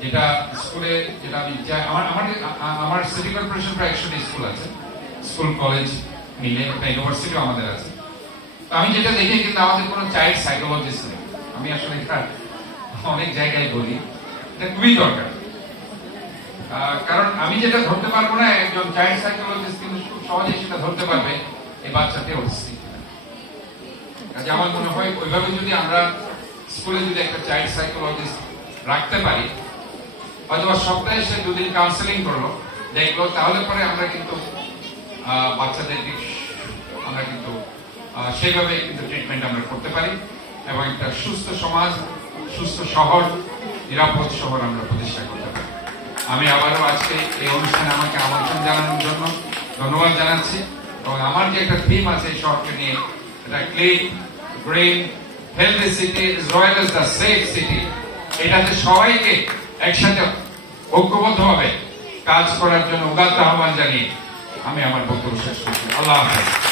যেটা স্কুলে যেটা আমি আমার সিটি কর্পোরেশন প্রায় 100টি স্কুল আছে, স্কুল কলেজ মিলে একটা ইউনিভার্সিটিও আমাদের আছে। তো আমি যেটা দেখি কিন্তু আমাদের কোনো চাইল্ড সাইকোলজিস্ট নেই। আমি আসলে এটা অনেক জায়গায় বলি, এটা খুবই দরকার। কারণ আমি যেটা ধরতে পারবো না, একজন চাইল্ড সাইকোলজিস্ট কিন্তু খুব সহজেই সেটা ধরতে পারবে এই বাচ্চাতে অটিস্টিক। কাজে আমার মনে হয় ওইভাবে যদি আমরা স্কুলে যদি একটা চাইল্ড সাইকোলজিস্ট রাখতে পারি, হয়তো সপ্তাহে সে 2 দিন কাউন্সেলিং করলো, দেখলো, তাহলে পরে আমরা কিন্তু বাচ্চাদেরকে আমরা কিন্তু সেভাবে কিন্তু ট্রিটমেন্ট আমরা করতে পারি এবং একটা সুস্থ সমাজ, সুস্থ শহর, নিরাপদ শহর আমরা প্রতিষ্ঠা করতে পারি। আমি আবারও আজকে এই অনুষ্ঠানে আমাকে আমন্ত্রণ জানানোর জন্য ধন্যবাদ জানাচ্ছি। এবং আমার যে একটা থিম আছে এই শহরকে নিয়ে, এটা clean, green, healthy city as well as the safe city, এটাতে সবাইকে একসাথে ঐক্যবদ্ধভাবে কাজ করার জন্য উদাত্ত আহ্বান জানিয়ে আমি আমার বক্তব্য শেষ করছি। আল্লাহ হাফেজ।